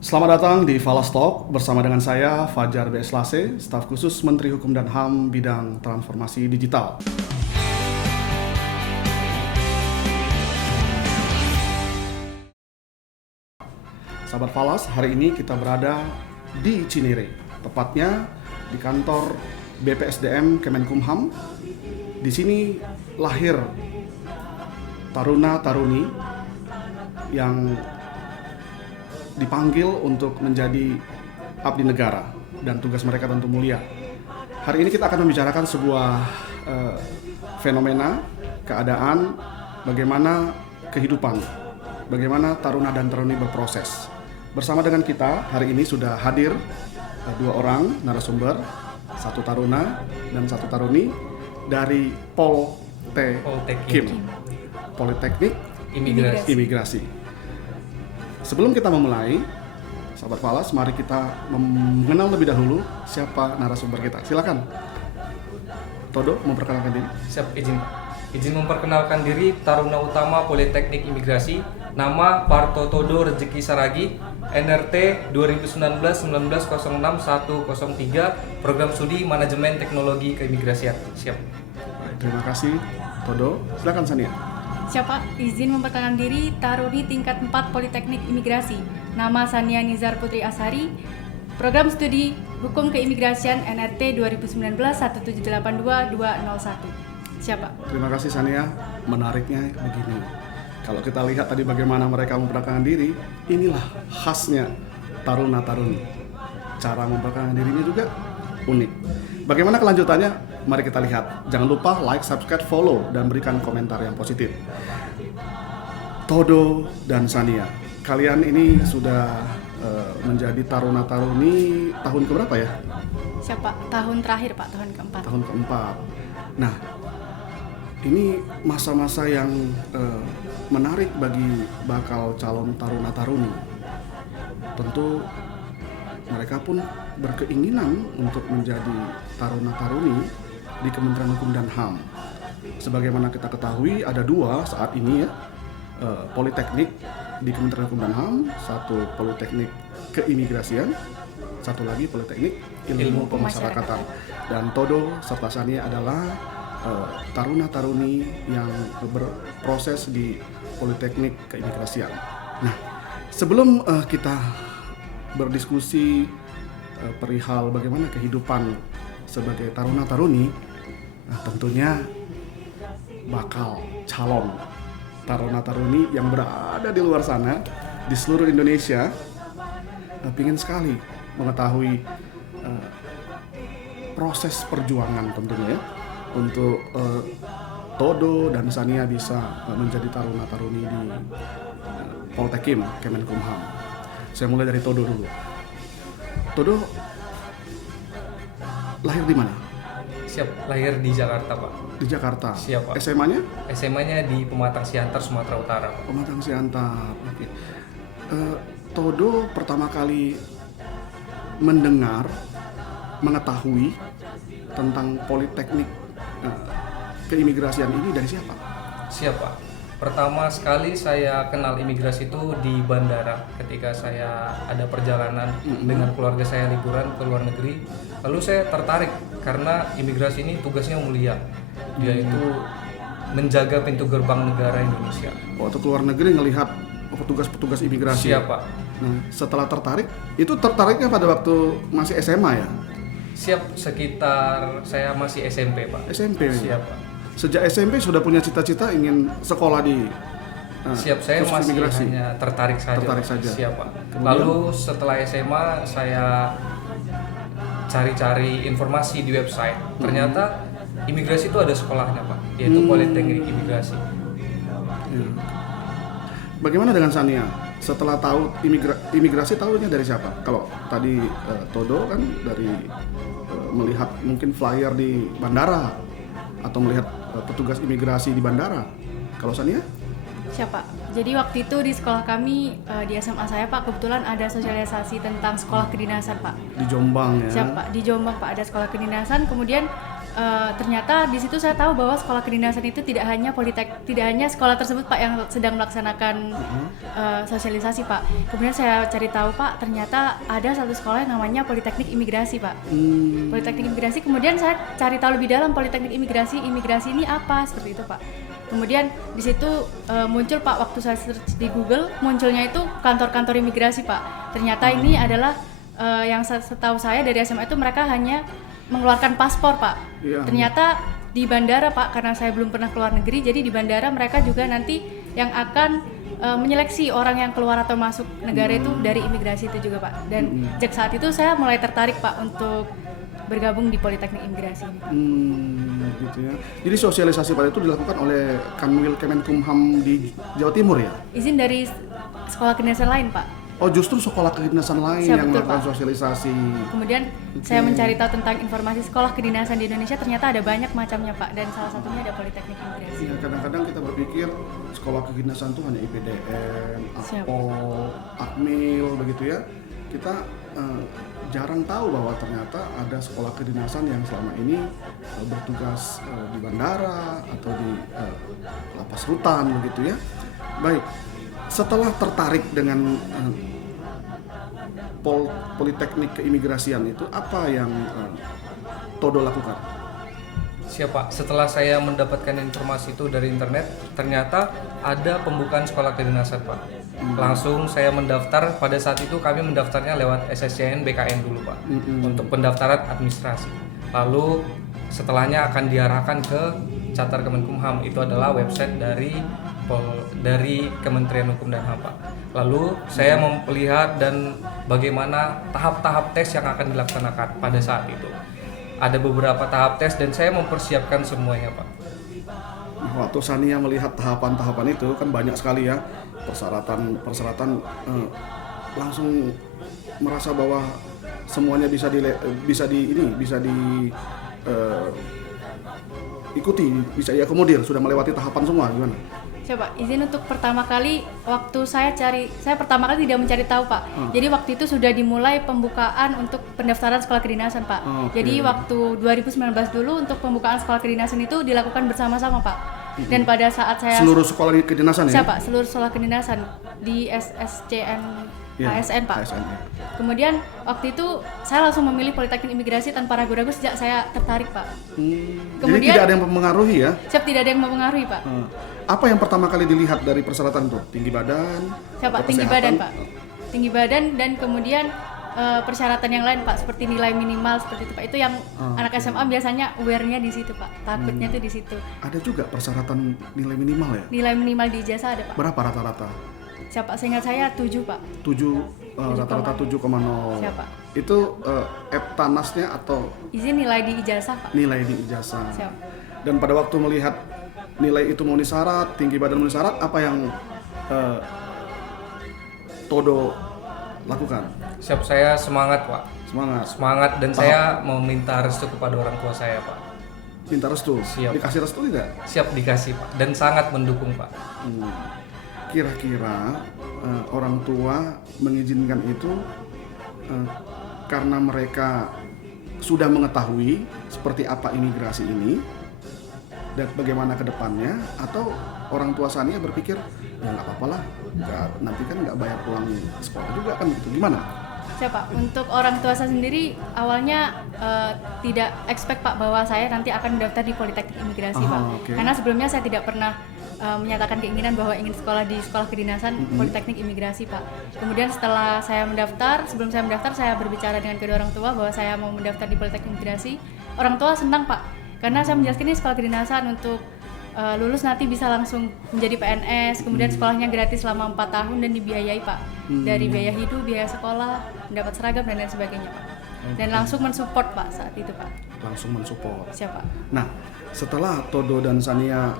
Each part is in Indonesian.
Selamat datang di Falas Talk bersama dengan saya Fajar B. Slase, staf khusus Menteri Hukum dan HAM bidang transformasi digital. Sahabat Falas, hari ini kita berada di Cinere, tepatnya di kantor BPSDM Kemenkumham. Di sini lahir taruna-taruni yang dipanggil untuk menjadi abdi negara dan tugas mereka tentu mulia. Hari ini kita akan membicarakan sebuah fenomena, keadaan, bagaimana kehidupan, bagaimana taruna dan taruni berproses. Bersama dengan kita hari ini sudah hadir dua orang narasumber, satu taruna dan satu taruni dari Politeknik Imigrasi. Sebelum kita memulai, sahabat Falas, mari kita mengenal lebih dahulu siapa narasumber kita. Silakan, Todo, memperkenalkan diri. Siap, izin memperkenalkan diri, Taruna Utama Politeknik Imigrasi, nama Parto Todo Rezeki Saragi, NRT 2019-1906-103, Program Studi Manajemen Teknologi Keimigrasian. Siap. Terima kasih, Todo. Silakan, Sania. Siapa? Izin memperkenalkan diri, Taruni tingkat 4 Politeknik Imigrasi. Nama Sania Nizar Putri Asari. Program Studi Hukum Keimigrasian NRT 2019-1782201. Siapa? Terima kasih, Sania. Menariknya begini. Kalau kita lihat tadi bagaimana mereka memperkenalkan diri, inilah khasnya taruna-taruni. Cara memperkenalkan dirinya juga unik. Bagaimana kelanjutannya? Mari kita lihat. Jangan lupa like, subscribe, follow, dan berikan komentar yang positif. Todo dan Sania, kalian ini sudah menjadi taruna-taruni tahun keberapa ya? Siapa? Tahun terakhir, Pak. Tahun keempat. Tahun keempat. Nah, ini masa-masa yang menarik bagi bakal calon taruna-taruni. Tentu mereka pun berkeinginan untuk menjadi taruna-taruni di Kementerian Hukum dan HAM. Sebagaimana kita ketahui ada dua saat ini ya, Politeknik di Kementerian Hukum dan HAM, satu Politeknik Keimigrasian, satu lagi Politeknik Ilmu Pemasyarakatan. Dan Todo serta Sania adalah taruna-taruni yang berproses di Politeknik Keimigrasian. Nah, sebelum kita berdiskusi perihal bagaimana kehidupan sebagai taruna-taruni, tentunya bakal calon taruna-taruni yang berada di luar sana di seluruh Indonesia ingin sekali mengetahui proses perjuangan tentunya ya, untuk Todo dan Sania bisa menjadi taruna-taruni di Poltekim Kemenkumham. Saya mulai dari Todo dulu. Todo lahir di mana? Siap, lahir di Jakarta, Pak. Di Jakarta. Siap, Pak. SMA-nya? SMA-nya di Pematang Siantar, Sumatera Utara, Pak. Pematang Siantar. Oke. Todo pertama kali mendengar, mengetahui tentang Politeknik Keimigrasian ini dari siapa? Siap, Pak. Pertama sekali saya kenal imigrasi itu di bandara ketika saya ada perjalanan dengan keluarga saya liburan ke luar negeri. Lalu saya tertarik karena imigrasi ini tugasnya mulia, yaitu menjaga pintu gerbang negara Indonesia. Waktu keluar negeri ngelihat petugas-petugas imigrasi. Siap, Pak. Nah, setelah tertarik, itu tertariknya pada waktu masih SMA ya? Siap, sekitar saya masih SMP, Pak. SMP. Siap, Pak. Sejak SMP sudah punya cita-cita ingin sekolah di siap, saya masih imigrasi. hanya tertarik saja. Siap, Pak. Kemudian, lalu setelah SMA saya cari-cari informasi di website. Ternyata imigrasi itu ada sekolahnya, Pak, yaitu Politeknik Imigrasi. Ya. Bagaimana dengan Sania? Setelah tahu imigrasi, tahunya dari siapa? Kalau tadi Todo kan dari melihat mungkin flyer di bandara atau melihat petugas imigrasi di bandara. Kalau Sania? Siapa? Jadi waktu itu di sekolah kami, di SMA saya, Pak, kebetulan ada sosialisasi tentang sekolah kedinasan, Pak. Di Jombang ya? Siap, Pak. Di Jombang, Pak, ada sekolah kedinasan. Kemudian ternyata di situ saya tahu bahwa sekolah kedinasan itu tidak hanya sekolah tersebut Pak yang sedang melaksanakan sosialisasi Pak. Kemudian saya cari tahu Pak, ternyata ada satu sekolah yang namanya Politeknik Imigrasi Pak. Politeknik Imigrasi, kemudian saya cari tahu lebih dalam Politeknik Imigrasi ini apa, seperti itu Pak. Kemudian di situ muncul Pak, waktu saya search di Google, munculnya itu kantor-kantor imigrasi Pak. Ternyata ini adalah yang setahu saya dari SMA itu mereka hanya mengeluarkan paspor Pak. Iya. Ternyata di bandara Pak, karena saya belum pernah keluar negeri, jadi di bandara mereka juga nanti yang akan menyeleksi orang yang keluar atau masuk negara itu dari imigrasi itu juga Pak. Dan sejak saat itu saya mulai tertarik Pak untuk bergabung di Politeknik Imigrasi ini. Gitu ya. Jadi sosialisasi pada itu dilakukan oleh Kanwil Kemenkumham di Jawa Timur ya? Izin dari sekolah kedinasan lain Pak. Oh, justru sekolah kedinasan lain Siap, yang betul, melakukan Pak. sosialisasi. Kemudian saya mencari tahu tentang informasi sekolah kedinasan di Indonesia, ternyata ada banyak macamnya Pak, dan salah satunya ada Politeknik Imigrasi. Ya, kadang-kadang kita berpikir sekolah kedinasan itu hanya IPDN, Siap. Akpol, Akmil, begitu ya. Kita jarang tahu bahwa ternyata ada sekolah kedinasan yang selama ini bertugas di bandara atau di lapas rutan, begitu ya. Baik, setelah tertarik dengan Politeknik Keimigrasian itu, apa yang Todo lakukan? Siapa? Setelah saya mendapatkan informasi itu dari internet, ternyata ada pembukaan sekolah kedinasan Pak. Langsung saya mendaftar. Pada saat itu kami mendaftarnya lewat SSCN BKN dulu Pak, untuk pendaftaran administrasi. Lalu setelahnya akan diarahkan ke Catar Kemenkumham, itu adalah website dari Kementerian Hukum dan HAM Pak. Lalu saya melihat dan bagaimana tahap-tahap tes yang akan dilaksanakan pada saat itu. Ada beberapa tahap tes dan saya mempersiapkan semuanya Pak. Waktu Sania melihat tahapan-tahapan itu kan banyak sekali ya persyaratan langsung merasa bahwa semuanya bisa diikuti, bisa diakomodir, sudah melewati tahapan semua, gimana? Coba izin untuk pertama kali waktu saya pertama kali tidak mencari tahu Pak. Jadi waktu itu sudah dimulai pembukaan untuk pendaftaran sekolah kedinasan Pak. Jadi waktu 2019 dulu untuk pembukaan sekolah kedinasan itu dilakukan bersama-sama Pak. Dan pada saat saya Seluruh sekolah kedinasan ya? Siapa? Seluruh sekolah kedinasan di SSCN ASN Pak. ASN, ya. Kemudian waktu itu saya langsung memilih Politeknik Imigrasi tanpa ragu-ragu sejak saya tertarik Pak. Jadi tidak ada yang mempengaruhi ya? Siap, tidak ada yang mempengaruhi Pak. Apa yang pertama kali dilihat dari persyaratan itu? Tinggi badan? Siapa? Tinggi badan Pak. Tinggi badan dan kemudian persyaratan yang lain Pak, seperti nilai minimal seperti itu Pak. Itu yang anak SMA biasanya aware-nya di situ Pak. Takutnya tuh di situ. Ada juga persyaratan nilai minimal ya? Nilai minimal di ijazah ada Pak. Berapa rata-rata? Siapa? Seingat saya 7 Pak. 7, rata-rata 7,0. Siapa? Itu EPTANAS-nya atau Izin nilai di ijazah Pak. nilai di ijazah? Siap. Dan pada waktu melihat nilai itu memenuhi syarat, tinggi badan memenuhi syarat, apa yang Todo lakukan? Siap, saya semangat Pak. Semangat dan saya meminta restu kepada orang tua saya Pak. Minta restu? Siap. Dikasih restu tidak? Siap, dikasih Pak, dan sangat mendukung Pak. Kira-kira orang tua mengizinkan itu karena mereka sudah mengetahui seperti apa imigrasi ini dan bagaimana ke depannya, atau orang tua Sania berpikir ya nggak apa-apa lah, nanti kan nggak bayar pulang sekolah juga kan, gitu, gimana? Siapa? Untuk orang tua saya sendiri awalnya tidak expect Pak bahwa saya nanti akan mendaftar di Politeknik Imigrasi Pak. Okay. Karena sebelumnya saya tidak pernah menyatakan keinginan bahwa ingin sekolah di sekolah kedinasan Politeknik Imigrasi Pak. Kemudian setelah saya mendaftar, sebelum saya mendaftar saya berbicara dengan kedua orang tua bahwa saya mau mendaftar di Politeknik Imigrasi. Orang tua senang Pak, karena saya menjelaskan ini sekolah kedinasan untuk lulus nanti bisa langsung menjadi PNS, kemudian sekolahnya gratis selama 4 tahun dan dibiayai Pak. Dari biaya hidup, biaya sekolah, mendapat seragam dan lain sebagainya Pak. Dan langsung mensupport Pak saat itu Pak. Langsung mensupport. Siapa? Nah, setelah Todo dan Sania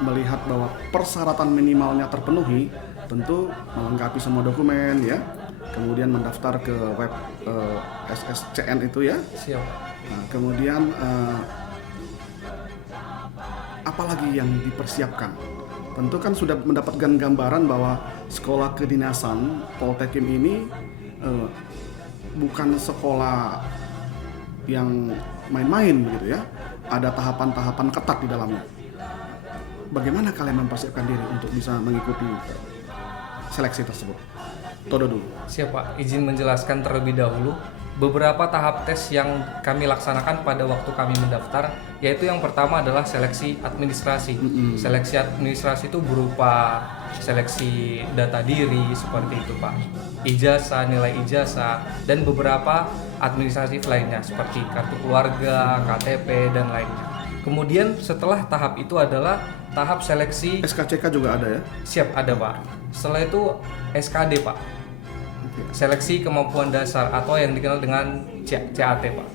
melihat bahwa persyaratan minimalnya terpenuhi, tentu melengkapi semua dokumen ya, kemudian mendaftar ke web SSCN itu ya. Siap. Nah, kemudian apalagi yang dipersiapkan? Tentu kan sudah mendapatkan gambaran bahwa sekolah kedinasan Poltekim ini bukan sekolah yang main-main begitu ya. Ada tahapan-tahapan ketat di dalamnya. Bagaimana kalian mempersiapkan diri untuk bisa mengikuti seleksi tersebut? Todo dulu. Siap Pak, izin menjelaskan terlebih dahulu beberapa tahap tes yang kami laksanakan pada waktu kami mendaftar, yaitu yang pertama adalah seleksi administrasi. Seleksi administrasi itu berupa seleksi data diri seperti itu Pak, ijazah, nilai ijazah, dan beberapa administratif lainnya seperti kartu keluarga, KTP, dan lainnya. Kemudian setelah tahap itu adalah tahap seleksi. SKCK juga ada ya? Siap, ada Pak. Setelah itu SKD Pak, seleksi kemampuan dasar atau yang dikenal dengan CAT Pak.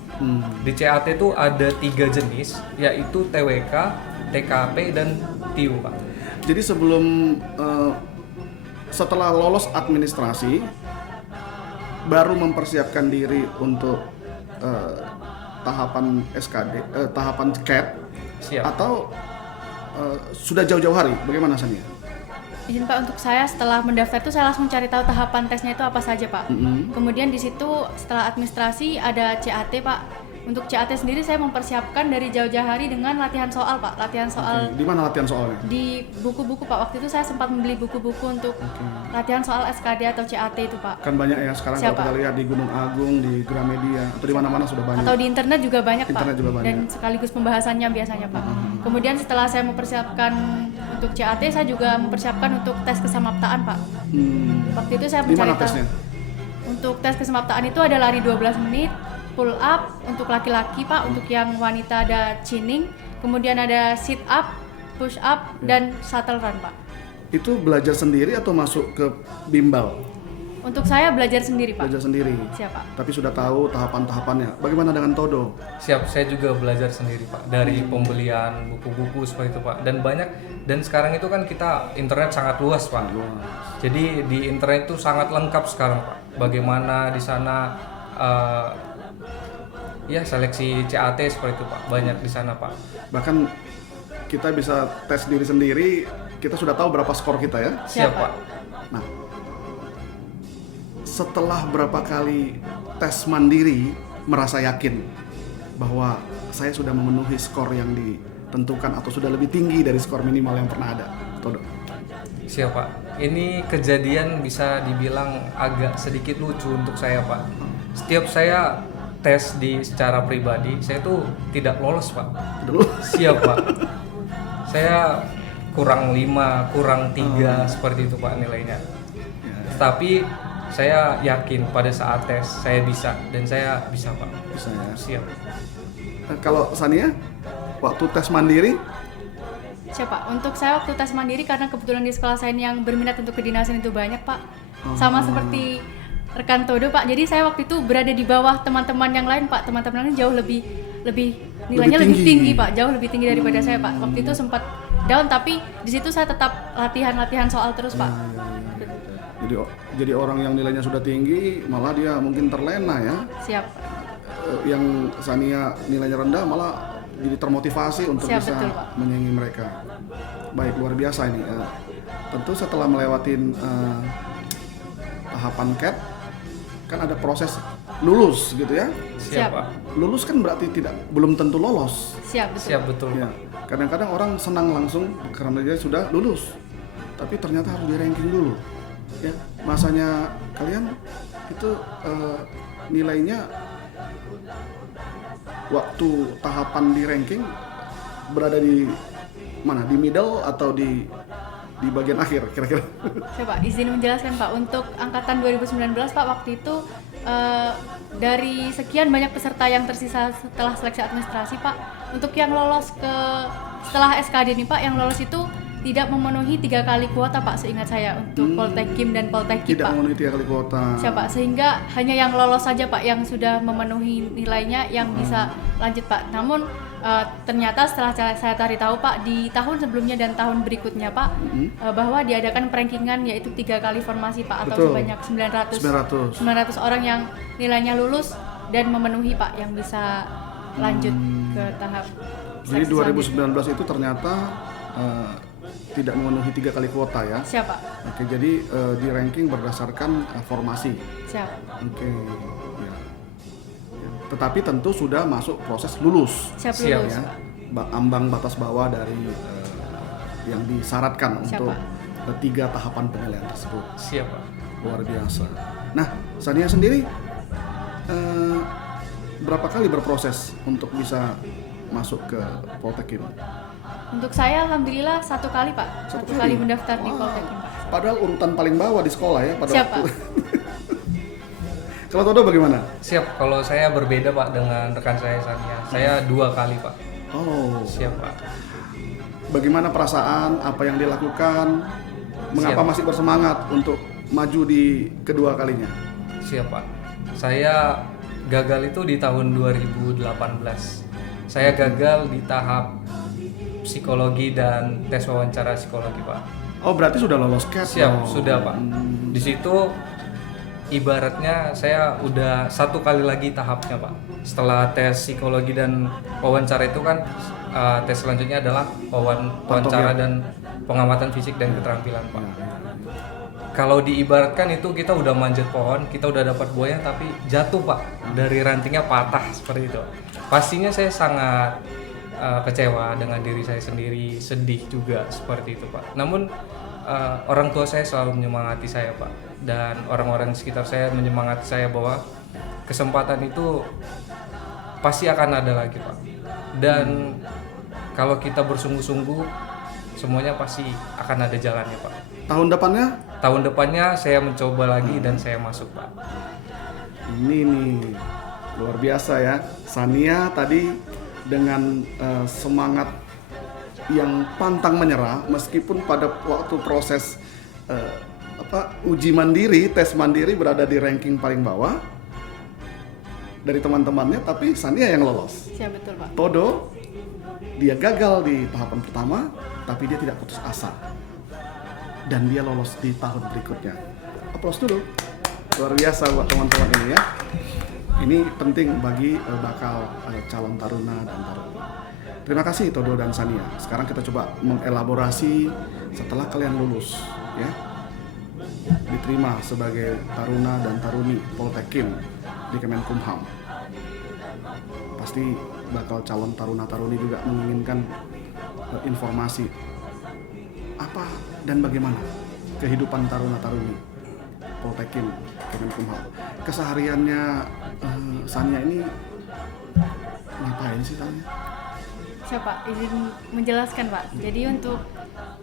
Di CAT itu ada 3 jenis, yaitu TWK, TKP, dan TIU Pak. Jadi setelah lolos administrasi, baru mempersiapkan diri untuk tahapan SKD, tahapan CAT, Siap. atau sudah jauh-jauh hari? Bagaimana Sania? Izin Pak, untuk saya setelah mendaftar itu saya langsung cari tahu tahapan tesnya itu apa saja Pak. Kemudian di situ setelah administrasi ada CAT Pak. Untuk CAT sendiri saya mempersiapkan dari jauh-jauh hari dengan latihan soal Pak. Latihan soal Di mana latihan soalnya? di buku-buku Pak. Waktu itu saya sempat membeli buku-buku untuk latihan soal SKD atau CAT itu Pak. Kan banyak ya sekarang kalau Siapa? kita lihat di Gunung Agung, di Gramedia, atau di mana-mana sudah banyak. Atau di internet juga banyak Internet Pak. juga banyak. Dan sekaligus pembahasannya biasanya Pak. Kemudian setelah saya mempersiapkan untuk CAT, saya juga mempersiapkan untuk tes kesamaptaan Pak. Waktu itu saya Di mencari mana tesnya? Untuk tes kesamaptaan itu ada lari 12 menit, pull up untuk laki-laki Pak, untuk yang wanita ada chinning, kemudian ada sit up, push up, dan shuttle run Pak. Itu belajar sendiri atau masuk ke bimbel? Untuk saya belajar sendiri Pak. Belajar sendiri. Siapa? Tapi sudah tahu tahapan-tahapannya. Bagaimana dengan Todo? Siap, saya juga belajar sendiri Pak, dari pembelian buku-buku seperti itu Pak, dan banyak. Dan sekarang itu kan kita internet sangat luas Pak. Jadi di internet itu sangat lengkap sekarang Pak. Bagaimana di sana ya seleksi CAT seperti itu Pak, banyak di sana Pak. Bahkan kita bisa tes diri sendiri, kita sudah tahu berapa skor kita ya. Siap Pak. Nah, setelah berapa kali tes mandiri merasa yakin bahwa saya sudah memenuhi skor yang ditentukan atau sudah lebih tinggi dari skor minimal yang pernah ada, Todo? Siap Pak. Ini kejadian bisa dibilang agak sedikit lucu untuk saya Pak. Setiap saya tes secara pribadi, saya tuh tidak lolos Pak. Dulu Siap Pak. Saya kurang 5, kurang 3 seperti itu Pak nilainya. Tapi saya yakin pada saat tes saya bisa, dan saya bisa Pak. bisa ya. Siap. Kalau Sania, waktu tes mandiri, Siapa? Untuk saya waktu tes mandiri, karena kebetulan di sekolah saya ini yang berminat untuk kedinasan itu banyak Pak. Sama seperti rekan Todo Pak. Jadi saya waktu itu berada di bawah teman-teman yang lain Pak. Teman-teman lain jauh leblebih nilainya lebih tinggi. tinggi Pak. Jauh lebih tinggi daripada saya Pak. Waktu itu sempat down, tapi di situ saya tetap latihan soal terus Pak. jadi orang yang nilainya sudah tinggi malah dia mungkin terlena ya. Siap. Yang Sania nilainya rendah malah jadi termotivasi untuk Siap, bisa betul, Pak. menyaingi mereka. Baik, luar biasa ini. Tentu setelah melewatin tahapan CAT kan ada proses lulus gitu ya. Siap Pak. Lulus kan berarti belum tentu lolos. Siap, betul. Siap betul Ya, Pak. kadang-kadang orang senang langsung karena dia sudah lulus, tapi ternyata harus di ranking dulu. Ya, masanya kalian itu nilainya waktu tahapan di ranking berada di mana? Di middle atau di bagian akhir kira-kira? Coba izin menjelaskan Pak, untuk angkatan 2019 Pak, waktu itu dari sekian banyak peserta yang tersisa setelah seleksi administrasi Pak, untuk yang lolos setelah SKD nih Pak, yang lolos itu tidak memenuhi 3 kali kuota Pak, seingat saya, untuk Poltekim dan Poltekip Tidak Pak. memenuhi 3 kali kuota. Siapa? Sehingga hanya yang lolos saja Pak yang sudah memenuhi nilainya yang bisa lanjut Pak. Namun ternyata setelah saya cari tahu Pak, di tahun sebelumnya dan tahun berikutnya Pak, bahwa diadakan perankingan yaitu 3 kali formasi Pak, atau Betul. sebanyak 900 orang yang nilainya lulus dan memenuhi Pak yang bisa lanjut ke tahap Jadi seleksi selanjutnya. 2019 itu ternyata tidak memenuhi 3 kali kuota ya. Siapa? Oke, jadi di ranking berdasarkan formasi. Siap. Oke. Ya. Ya. tetapi tentu sudah masuk proses lulus. Siap Siap, lulus, Ya, Pak. ambang batas bawah dari yang disyaratkan Siap, untuk Pak. 3 tahapan penilaian tersebut. Siap, Pak. Luar biasa. Nah, Sania sendiri berapa kali berproses untuk bisa masuk ke Poltek ini? Untuk saya alhamdulillah 1 kali, Pak. Satu 1 kali mendaftar di Poltek ini, Pak. Padahal urutan paling bawah di sekolah ya pada Siap, waktu. Kalau Todo bagaimana? Siap, kalau saya berbeda Pak dengan rekan saya Sania. Saya 2 kali Pak. Oh, Siap Pak. bagaimana perasaan? Apa yang dilakukan? Mengapa Siap. masih bersemangat untuk maju di kedua kalinya? Siap Pak. Saya gagal itu di tahun 2018. Saya gagal di tahap psikologi dan tes wawancara psikologi Pak. Oh, berarti sudah lolos CAT. Siap, dong. sudah Pak. Di situ ibaratnya saya udah 1 kali lagi tahapnya Pak. Setelah tes psikologi dan wawancara itu kan tes selanjutnya adalah wawancara dan pengamatan fisik dan keterampilan Pak. Kalau diibaratkan itu kita udah manjat pohon, kita udah dapat buahnya tapi jatuh Pak, dari rantingnya patah seperti itu. Pastinya saya sangat kecewa dengan diri saya sendiri, sedih juga seperti itu Pak. Namun orang tua saya selalu menyemangati saya Pak, dan orang-orang di sekitar saya menyemangati saya bahwa kesempatan itu pasti akan ada lagi Pak. Dan kalau kita bersungguh-sungguh, semuanya pasti akan ada jalannya Pak. Tahun depannya Tahun depannya saya mencoba lagi dan saya masuk Pak. ini nih luar biasa ya. Sania tadi dengan semangat yang pantang menyerah meskipun pada waktu proses uji mandiri, tes mandiri berada di ranking paling bawah dari teman-temannya, tapi Sania yang lolos. Siap, betul, Pak. Todo dia gagal di tahapan pertama, tapi dia tidak putus asa dan dia lolos di tahun berikutnya. Aplaus dulu. Luar biasa buat teman-teman ini ya. Ini penting bagi bakal calon taruna dan taruni. Terima kasih Todo dan Sania. Sekarang kita coba mengelaborasi setelah kalian lulus ya. Diterima sebagai taruna dan taruni Poltekim di Kemenkumham. Pasti bakal calon taruna-taruni juga menginginkan informasi apa dan bagaimana kehidupan taruna-taruni Poltekim Kemenkumham. Kesehariannya Sania ini ngapain sih tanya? Siapa? Izin menjelaskan Pak. Jadi untuk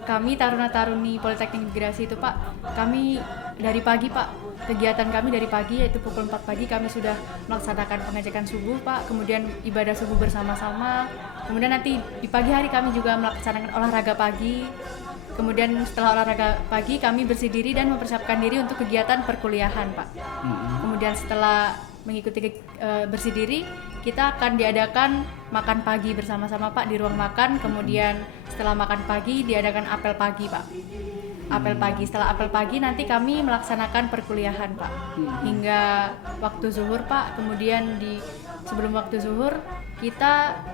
kami taruna-taruni Politeknik Migrasi itu Pak, kami dari pagi Pak, kegiatan kami dari pagi yaitu pukul 4 pagi kami sudah melaksanakan pengecekan subuh Pak, kemudian ibadah subuh bersama-sama, kemudian nanti di pagi hari kami juga melaksanakan olahraga pagi, kemudian setelah olahraga pagi kami bersih diri dan mempersiapkan diri untuk kegiatan perkuliahan Pak. Kemudian setelah mengikuti bersih diri, kita akan diadakan makan pagi bersama-sama Pak di ruang makan. Kemudian setelah makan pagi diadakan apel pagi Pak. Apel pagi, setelah apel pagi nanti kami melaksanakan perkuliahan Pak hingga waktu zuhur Pak. Kemudian sebelum waktu zuhur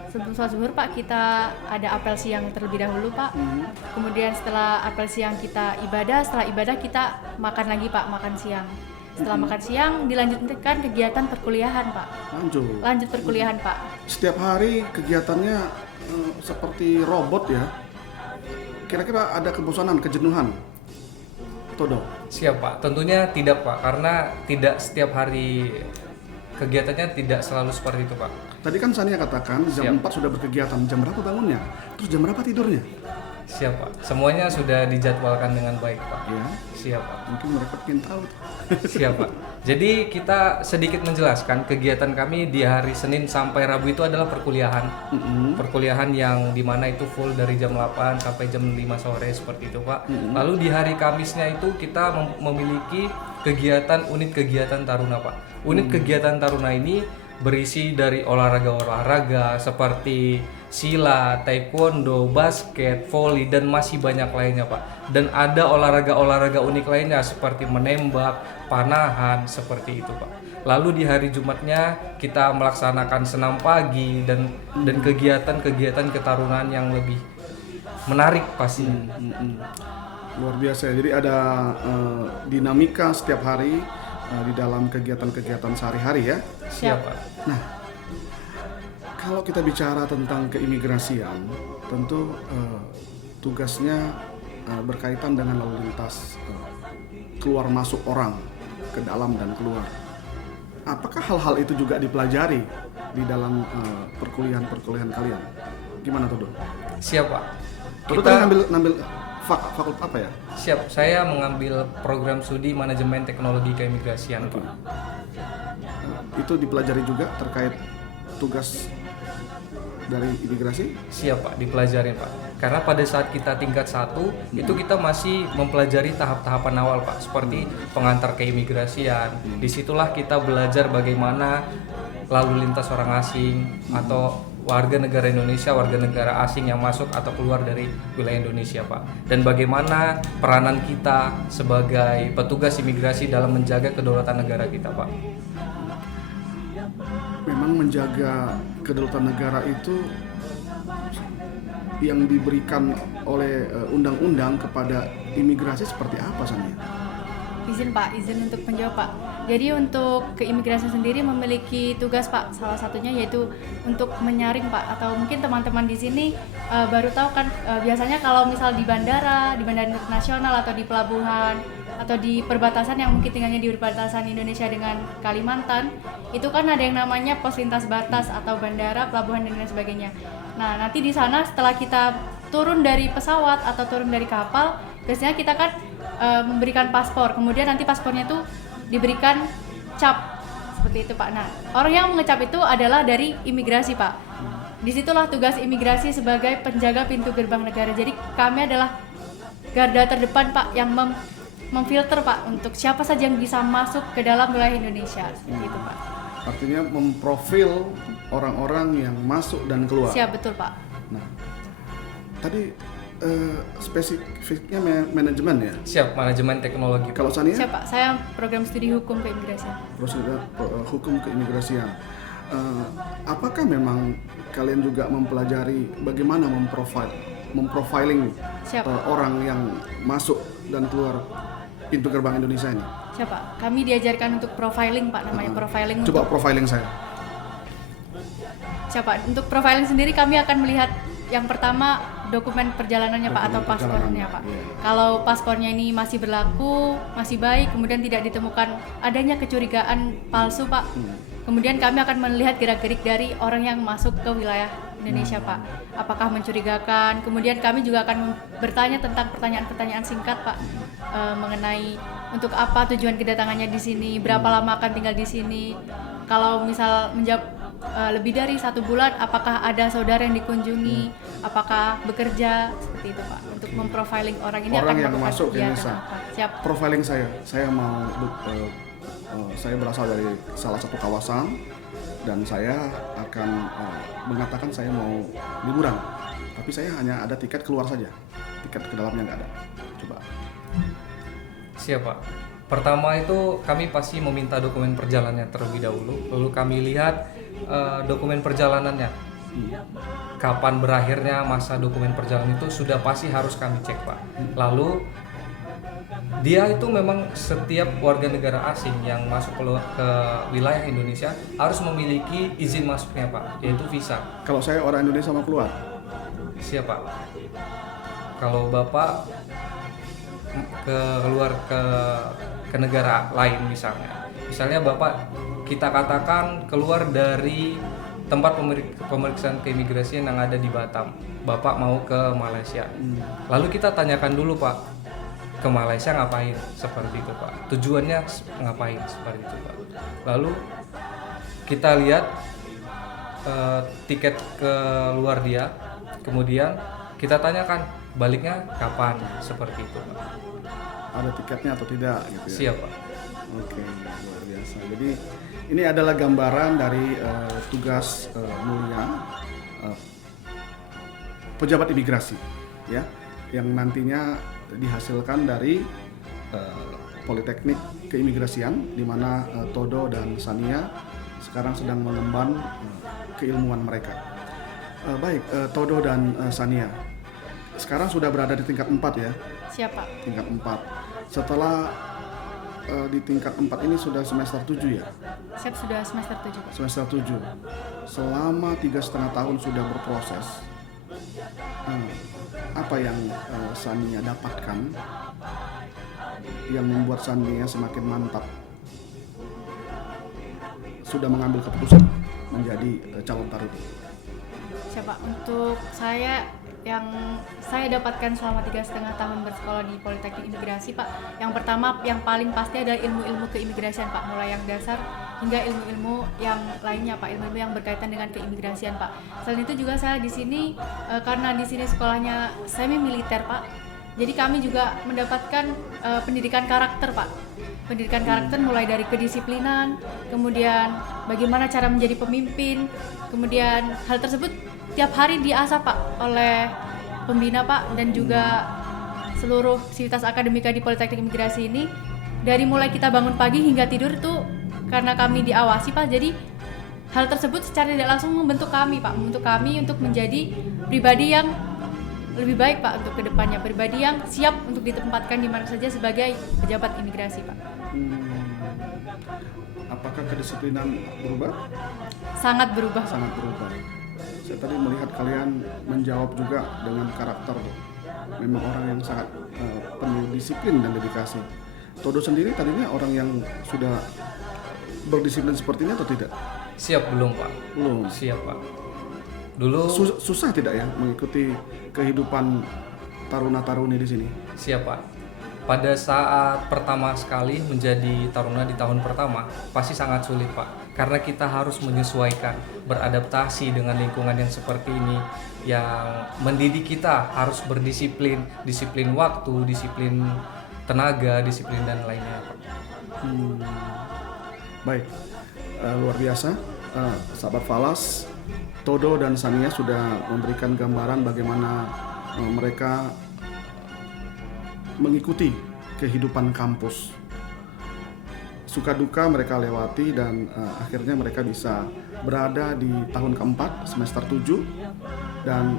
sebelum sholat zuhur Pak, kita ada apel siang terlebih dahulu Pak. Kemudian setelah apel siang kita ibadah, setelah ibadah kita makan lagi Pak, makan siang. Setelah makan siang dilanjutkan kegiatan perkuliahan Pak. Lanjut perkuliahan Pak. Setiap hari kegiatannya seperti robot ya. Kira-kira ada kebosanan, kejenuhan? Todo. Siap Pak, tentunya tidak Pak, karena tidak setiap hari kegiatannya tidak selalu seperti itu Pak. Tadi kan Sania katakan jam 4 sudah berkegiatan, jam berapa bangunnya? Terus jam berapa tidurnya? Siap Pak, semuanya sudah dijadwalkan dengan baik Pak. Ya, Siap Pak. mungkin mereka ingin tahu. Siap Pak. Jadi kita sedikit menjelaskan kegiatan kami di hari Senin sampai Rabu itu adalah perkuliahan. Perkuliahan yang dimana itu full dari jam 8 sampai jam 5 sore seperti itu Pak. Lalu di hari Kamisnya itu kita memiliki unit kegiatan taruna Pak. Unit kegiatan taruna ini berisi dari olahraga-olahraga seperti silat, taekwondo, basket, voli, dan masih banyak lainnya Pak. Dan ada olahraga-olahraga unik lainnya seperti menembak, panahan, seperti itu Pak. Lalu di hari Jumatnya kita melaksanakan senam pagi dan kegiatan-kegiatan ketarunaan yang lebih menarik pastinya. Luar biasa. Jadi ada dinamika setiap hari di dalam kegiatan-kegiatan sehari-hari ya. Siap Pak. Nah, Kalau kita bicara tentang keimigrasian, tentu tugasnya berkaitan dengan lalu lintas keluar masuk orang ke dalam dan keluar. Apakah hal-hal itu juga dipelajari di dalam perkuliahan kalian? Gimana Todo? Siap Pak. Todo tadi ngambil fakultas apa ya? Siap, saya mengambil program studi manajemen teknologi keimigrasian Pak. Itu dipelajari juga terkait tugas dari imigrasi? Siap Pak, dipelajarin Pak. Karena pada saat kita tingkat 1 itu kita masih mempelajari tahap-tahapan awal Pak, seperti pengantar keimigrasian. Disitulah kita belajar bagaimana lalu lintas orang asing atau warga negara Indonesia, warga negara asing yang masuk atau keluar dari wilayah Indonesia Pak. Dan bagaimana peranan kita sebagai petugas imigrasi dalam menjaga kedaulatan negara kita Pak. Memang menjaga kedaulatan negara itu yang diberikan oleh undang-undang kepada imigrasi seperti apa Sania? Izin Pak, izin untuk menjawab Pak. Jadi untuk keimigrasian sendiri memiliki tugas Pak, salah satunya yaitu untuk menyaring Pak, atau mungkin teman-teman di sini baru tahu kan, biasanya kalau misal di bandara internasional atau di pelabuhan atau di perbatasan yang mungkin tinggalnya di perbatasan Indonesia dengan Kalimantan, itu kan ada yang namanya pos lintas batas atau bandara, pelabuhan dan lain sebagainya. Nah, nanti di sana setelah kita turun dari pesawat atau turun dari kapal, biasanya kita kan memberikan paspor, kemudian nanti paspornya itu diberikan cap seperti itu Pak. Nah, orang yang mengecap itu adalah dari imigrasi Pak. Disitulah tugas imigrasi sebagai penjaga pintu gerbang negara. Jadi kami adalah garda terdepan Pak yang memfilter Pak untuk siapa saja yang bisa masuk ke dalam wilayah Indonesia seperti itu Pak. Artinya memprofil orang-orang yang masuk dan keluar. Siap, betul Pak. Nah, tadi spesifiknya manajemen ya? Siap, manajemen teknologi. Kalau Sania? Siap Pak, saya program studi hukum keimigrasian. Prosedur hukum keimigrasian. Apakah memang kalian juga mempelajari bagaimana memprofiling orang yang masuk dan keluar pintu gerbang Indonesia ini? Siap Pak, kami diajarkan untuk profiling Pak, namanya profiling. Coba profiling saya. Siap Pak, untuk profiling sendiri kami akan melihat yang pertama dokumen perjalanannya Pak, atau paspornya Pak. Kalau paspornya ini masih berlaku, masih baik, kemudian tidak ditemukan adanya kecurigaan palsu Pak, kemudian kami akan melihat gerak-gerik dari orang yang masuk ke wilayah Indonesia Pak. Apakah mencurigakan? Kemudian kami juga akan bertanya tentang pertanyaan-pertanyaan singkat Pak, mengenai untuk apa tujuan kedatangannya di sini, berapa lama akan tinggal di sini. Kalau misal menjawab lebih dari 1 bulan, apakah ada saudara yang dikunjungi, apakah bekerja, seperti itu Pak. Untuk memprofiling orang ini orang akan yang masuk ke Indonesia. Siap. Profiling saya mau saya berasal dari salah satu kawasan dan saya akan mengatakan saya mau liburan, tapi saya hanya ada tiket keluar saja, tiket ke dalamnya nggak ada. Coba. Siap Pak. Pertama itu kami pasti meminta dokumen perjalanannya terlebih dahulu, lalu kami lihat dokumen perjalanannya. Kapan berakhirnya masa dokumen perjalanan itu sudah pasti harus kami cek Pak. Lalu dia itu memang setiap warga negara asing yang masuk ke wilayah Indonesia harus memiliki izin masuknya Pak, yaitu visa. Kalau saya orang Indonesia mau keluar? Siap Pak. Kalau Bapak keluar ke negara lain misalnya Bapak kita katakan keluar dari tempat pemeriksaan keimigrasian yang ada di Batam, Bapak mau ke Malaysia, lalu kita tanyakan dulu Pak, ke Malaysia ngapain, seperti itu Pak, tujuannya ngapain, seperti itu Pak. Lalu kita lihat tiket ke luar dia, kemudian kita tanyakan baliknya kapan, seperti itu Pak. Ada tiketnya atau tidak gitu ya? Siap Pak. Oke, luar biasa. Jadi ini adalah gambaran dari tugas mulia pejabat imigrasi, ya, yang nantinya dihasilkan dari Politeknik Keimigrasian, di mana Todo dan Sania sekarang sedang mengemban keilmuan mereka. Baik, Todo dan Sania, sekarang sudah berada di tingkat 4 ya? Siap Pak. Tingkat 4. Setelah di tingkat 4 ini sudah semester 7 ya? Siap, sudah semester 7 Pak. Semester 7. Selama 3,5 tahun sudah berproses, apa yang Sania dapatkan yang membuat Sania semakin mantap sudah mengambil keputusan menjadi calon taruna? Siapa untuk saya yang saya dapatkan selama 3,5 tahun bersekolah di Politeknik Imigrasi Pak, yang pertama yang paling pasti adalah ilmu-ilmu keimigrasian Pak, mulai yang dasar hingga ilmu-ilmu yang lainnya Pak, ilmu-ilmu yang berkaitan dengan keimigrasian Pak. Selain itu juga saya di sini karena di sini sekolahnya semi militer Pak, jadi kami juga mendapatkan pendidikan karakter Pak. Pendidikan karakter mulai dari kedisiplinan, kemudian bagaimana cara menjadi pemimpin, kemudian hal tersebut tiap hari diasah Pak oleh pembina Pak, dan juga seluruh sivitas akademika di Politeknik Imigrasi ini. Dari mulai kita bangun pagi hingga tidur tuh karena kami diawasi Pak, jadi hal tersebut secara tidak langsung membentuk kami Pak, membentuk kami untuk menjadi pribadi yang lebih baik Pak untuk kedepannya, pribadi yang siap untuk ditempatkan di mana saja sebagai pejabat imigrasi Pak. Apakah kedisiplinan berubah? Sangat berubah Pak. Sangat berubah. Saya tadi melihat kalian menjawab juga dengan karakter. Memang orang yang sangat penuh disiplin dan dedikasi. Todo sendiri tadinya orang yang sudah berdisiplin seperti ini atau tidak? Siap belum Pak? Belum. Siap Pak. Dulu Susah tidak ya mengikuti kehidupan taruna-taruni di sini? siap Pak. Pada saat pertama sekali menjadi taruna di tahun pertama pasti sangat sulit Pak, karena kita harus menyesuaikan, beradaptasi dengan lingkungan yang seperti ini, yang mendidik kita harus berdisiplin, disiplin waktu, disiplin tenaga, disiplin dan lainnya Pak. Baik, luar biasa. Sahabat Falas, Todo dan Sania sudah memberikan gambaran bagaimana mereka mengikuti kehidupan kampus. Suka duka mereka lewati dan akhirnya mereka bisa berada di tahun keempat semester 7, dan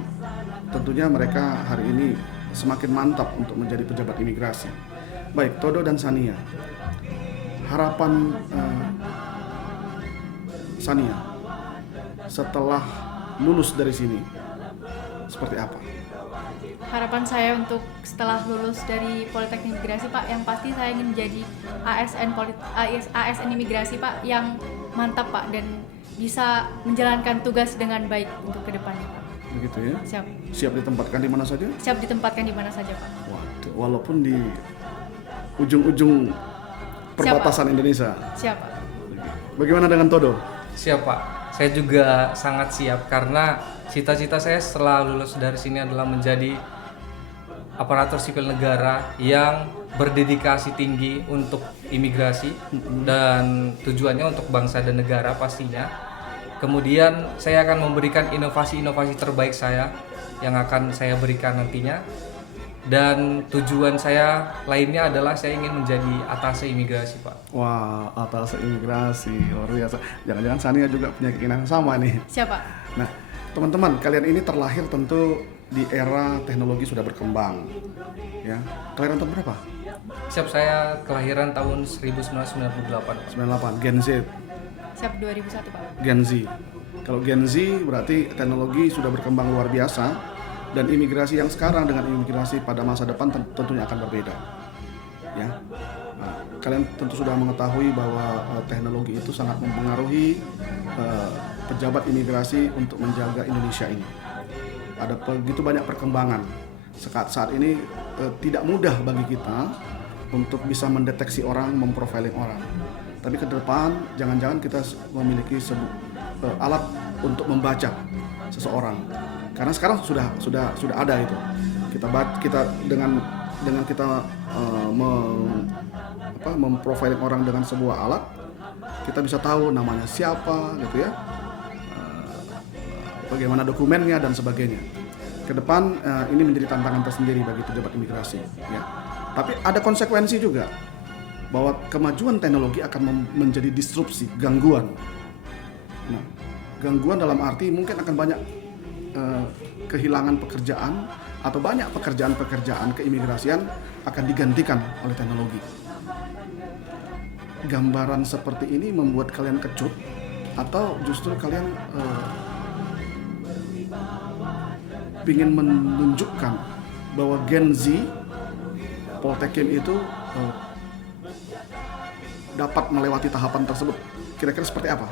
tentunya mereka hari ini semakin mantap untuk menjadi pejabat imigrasi. Baik, Todo dan Sania, harapan Sania setelah lulus dari sini seperti apa? Harapan saya untuk setelah lulus dari Politeknik Imigrasi Pak, yang pasti saya ingin menjadi ASN Imigrasi Pak yang mantap Pak, dan bisa menjalankan tugas dengan baik untuk kedepannya Pak. Begitu ya? Siap. Siap ditempatkan di mana saja? Siap ditempatkan di mana saja Pak. Waduh, walaupun di ujung-ujung perbatasan Indonesia. Siap Pak. Bagaimana dengan Todo? Siap Pak. Saya juga sangat siap karena cita-cita saya setelah lulus dari sini adalah menjadi aparatur sipil negara yang berdedikasi tinggi untuk imigrasi dan tujuannya untuk bangsa dan negara pastinya. Kemudian saya akan memberikan inovasi-inovasi terbaik saya yang akan saya berikan nantinya. Dan tujuan saya lainnya adalah saya ingin menjadi atase imigrasi Pak. Wah, atase imigrasi, luar biasa. Jangan-jangan Sania juga punya keinginan sama nih. Siap Pak. Nah, teman-teman, kalian ini terlahir tentu di era teknologi sudah berkembang. Ya, kelahiran tahun berapa? Siap, saya kelahiran tahun 1998 Pak. 98, Gen Z. Siap 2001 Pak. Gen Z. Kalau Gen Z berarti teknologi sudah berkembang luar biasa, dan imigrasi yang sekarang dengan imigrasi pada masa depan tentunya akan berbeda. Ya, nah, kalian tentu sudah mengetahui bahwa teknologi itu sangat mempengaruhi pejabat imigrasi untuk menjaga Indonesia ini. Ada begitu banyak perkembangan. Saat ini tidak mudah bagi kita untuk bisa mendeteksi orang, memprofiling orang. Tapi ke depan jangan-jangan kita memiliki alat untuk membaca seseorang. Karena sekarang sudah ada itu. Kita dengan kita memprofiling orang dengan sebuah alat, kita bisa tahu namanya siapa gitu ya, bagaimana dokumennya dan sebagainya. Ke depan ini menjadi tantangan tersendiri bagi pejabat imigrasi ya. Tapi ada konsekuensi juga bahwa kemajuan teknologi akan menjadi disrupsi, gangguan. Nah, gangguan dalam arti mungkin akan banyak kehilangan pekerjaan atau banyak pekerjaan-pekerjaan keimigrasian akan digantikan oleh teknologi. gambaran seperti ini membuat kalian kecut atau justru kalian ingin menunjukkan bahwa Gen Z Poltekkes itu dapat melewati tahapan tersebut? Kira-kira seperti apa?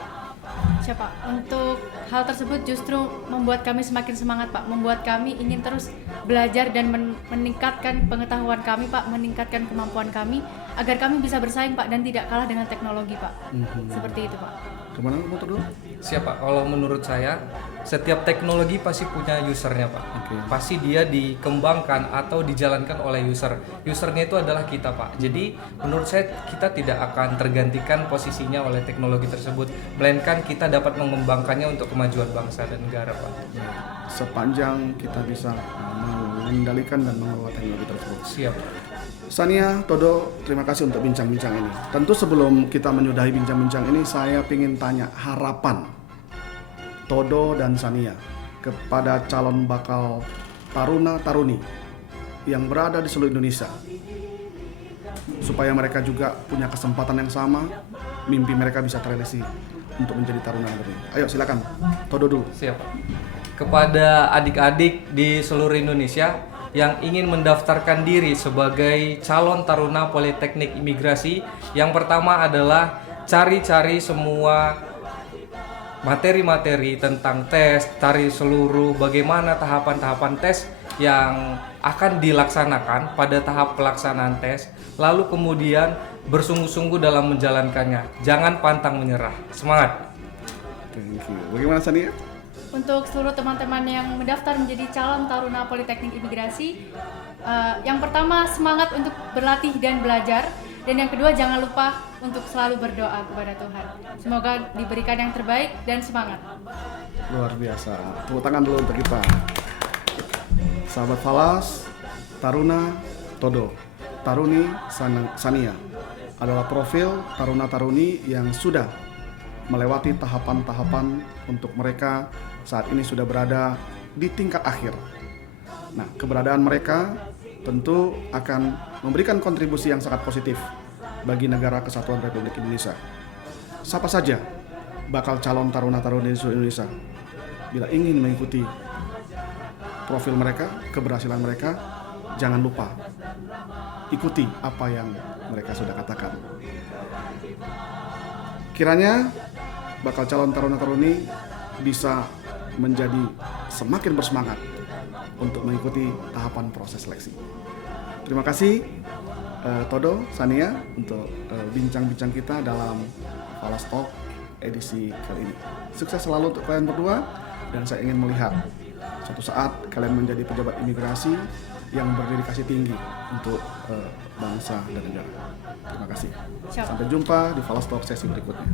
Siapa? Untuk hal tersebut justru membuat kami semakin semangat, Pak. Membuat kami ingin terus belajar dan meningkatkan pengetahuan kami, Pak, meningkatkan kemampuan kami agar kami bisa bersaing, Pak, dan tidak kalah dengan teknologi, Pak. Seperti itu, Pak. Kemana motor dulu? Siapa? Kalau menurut saya, setiap teknologi pasti punya usernya, Pak. Oke. Pasti dia dikembangkan atau dijalankan oleh user. Usernya itu adalah kita, Pak. Jadi menurut saya kita tidak akan tergantikan posisinya oleh teknologi tersebut, melainkan kita dapat mengembangkannya untuk kemajuan bangsa dan negara, Pak. Sepanjang kita bisa mengendalikan dan mengelola teknologi tersebut. Siap. Sania, Todo, terima kasih untuk bincang-bincang ini. Tentu sebelum kita menyudahi bincang-bincang ini, saya ingin tanya harapan Todo dan Sania kepada calon bakal taruna-taruni yang berada di seluruh Indonesia, supaya mereka juga punya kesempatan yang sama, mimpi mereka bisa terrealisasi untuk menjadi taruna negeri. Ayo silakan, Todo dulu. Siap. Kepada adik-adik di seluruh Indonesia yang ingin mendaftarkan diri sebagai calon taruna Politeknik Imigrasi, yang pertama adalah cari-cari semua materi-materi tentang tes, cari seluruh bagaimana tahapan-tahapan tes yang akan dilaksanakan pada tahap pelaksanaan tes, lalu kemudian bersungguh-sungguh dalam menjalankannya. Jangan pantang menyerah. Semangat. Thank you. Bagaimana Sania? Untuk seluruh teman-teman yang mendaftar menjadi calon taruna Politeknik Imigrasi, yang pertama semangat untuk berlatih dan belajar, dan yang kedua jangan lupa untuk selalu berdoa kepada Tuhan. Semoga diberikan yang terbaik dan semangat. Luar biasa. Tepuk tangan dulu untuk kita. Sahabat Falas, Taruna, Todo, Taruni, Sania adalah profil taruna-taruni yang sudah melewati tahapan-tahapan untuk mereka saat ini sudah berada di tingkat akhir. Nah, keberadaan mereka tentu akan memberikan kontribusi yang sangat positif bagi Negara Kesatuan Republik Indonesia. Siapa saja bakal calon taruna-taruni di seluruh Indonesia, bila ingin mengikuti profil mereka, keberhasilan mereka, jangan lupa ikuti apa yang mereka sudah katakan. Kiranya bakal calon taruna-taruni bisa menjadi semakin bersemangat untuk mengikuti tahapan proses seleksi. Terima kasih Todo, Sania untuk bincang-bincang kita dalam Falas Talk edisi kali ini. Sukses selalu untuk kalian berdua, dan saya ingin melihat suatu saat kalian menjadi pejabat imigrasi yang berdedikasi tinggi untuk bangsa dan negara. Terima kasih. Siap. Sampai jumpa di Falas Talk sesi berikutnya.